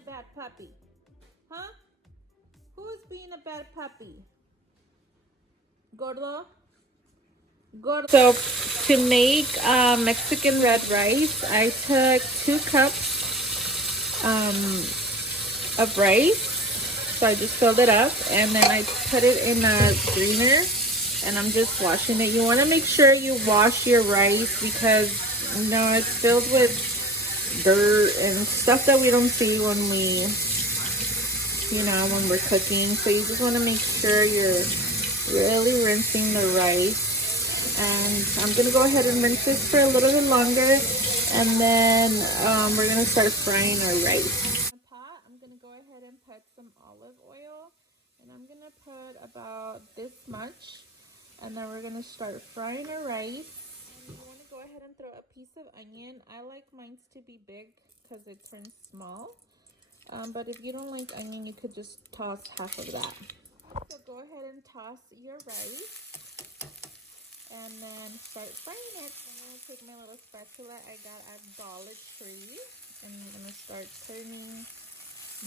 a bad puppy? Huh? Who's being a bad puppy? Gordo? Gordo. So to make Mexican red rice, I took 2 cups of rice. So I just filled it up and then I put it in a strainer and I'm just washing it. You want to make sure you wash your rice because it's filled with dirt and stuff that we don't see when when we're cooking. So you just want to make sure you're really rinsing the rice. And I'm gonna go ahead and rinse this for a little bit longer, and then we're gonna start frying our rice. In a pot, I'm gonna go ahead and put some olive oil, and I'm gonna put about this much, and then we're gonna start frying our rice. And you want to go ahead and throw a piece of onion. I like mine to be big because it turns small. But if you don't like onion, you could just toss half of that. So go ahead and toss your rice and then start frying it. I'm going to take my little spatula I got at Dollar Tree and I'm going to start turning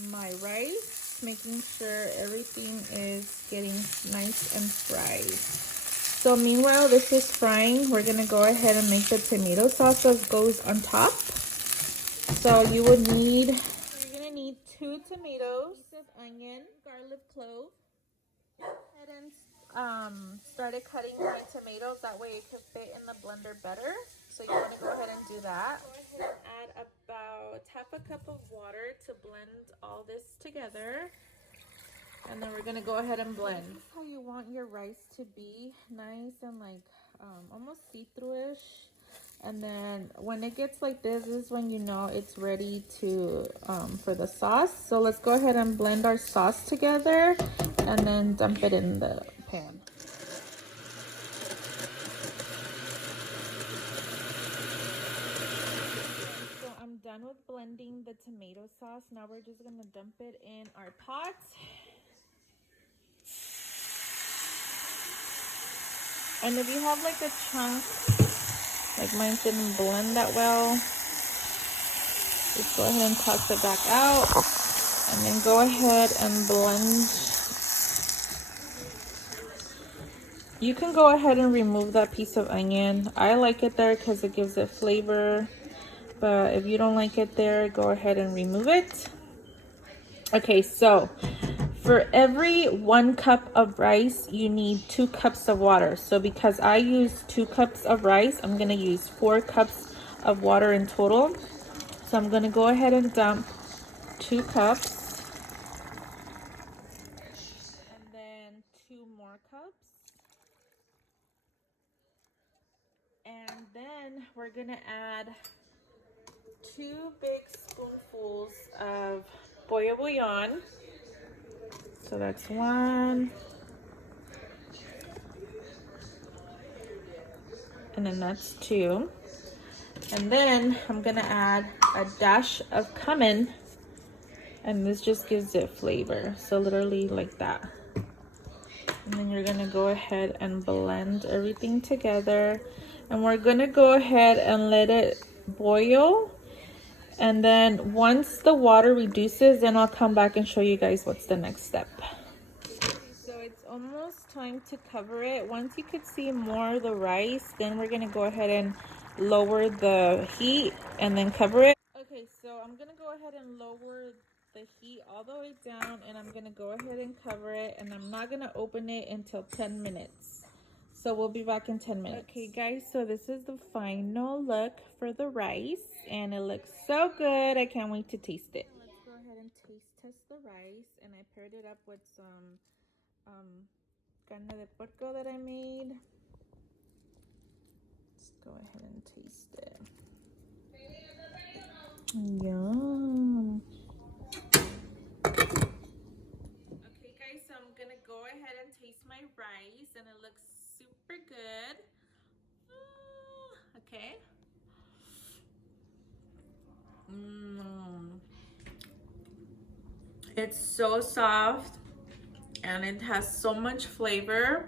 my rice, making sure everything is getting nice and fried. So meanwhile this is frying, we're going to go ahead and make the tomato sauce that goes on top. So you're going to need 2 tomatoes, of onion, garlic clove. And started cutting my tomatoes, that way it could fit in the blender better. So you want to go ahead and do that. Go ahead and add about half a cup of water to blend all this together. And then we're going to go ahead and blend. This is how you want your rice to be, nice and almost see-through-ish. And then when it gets like this is when you know it's ready to for the sauce. So let's go ahead and blend our sauce together and then dump it in the pan. So I'm done with blending the tomato sauce. Now we're just gonna dump it in our pot. And if you have like a chunk, like mine didn't blend that well, just go ahead and toss it back out and then go ahead and blend. You can go ahead and remove that piece of onion. I like it there because it gives it flavor, but if you don't like it there, go ahead and remove it. Okay, so for every 1 cup of rice, you need 2 cups of water. So because I use 2 cups of rice, I'm gonna use 4 cups of water in total. So I'm gonna go ahead and dump 2 cups. And then 2 more cups. And then we're gonna add 2 big spoonfuls of pollo bouillon. So that's 1. And then that's 2. And then I'm gonna add a dash of cumin. And this just gives it flavor. So literally like that. And then you're gonna go ahead and blend everything together. And we're gonna go ahead and let it boil. And then once the water reduces, then I'll come back and show you guys what's the next step. So it's almost time to cover it. Once you could see more of the rice, then we're gonna go ahead and lower the heat and then cover it. Okay, so I'm gonna go ahead and lower the heat all the way down and I'm gonna go ahead and cover it, and I'm not gonna open it until 10 minutes. So we'll be back in 10 minutes. Okay guys, so this is the final look for the rice and it looks so good. I can't wait to taste it. Let's go ahead and taste test the rice, and I paired it up with some carne de puerco that I made. Let's go ahead and taste it. Yum. Okay guys, so I'm gonna go ahead and taste my rice and it looks super good. Okay. It's so soft and it has so much flavor.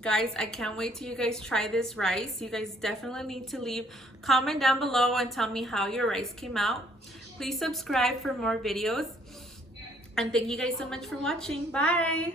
Guys, I can't wait till you guys try this rice. You guys definitely need to leave comment down below and tell me how your rice came out. Please subscribe for more videos. And thank you guys so much for watching. Bye!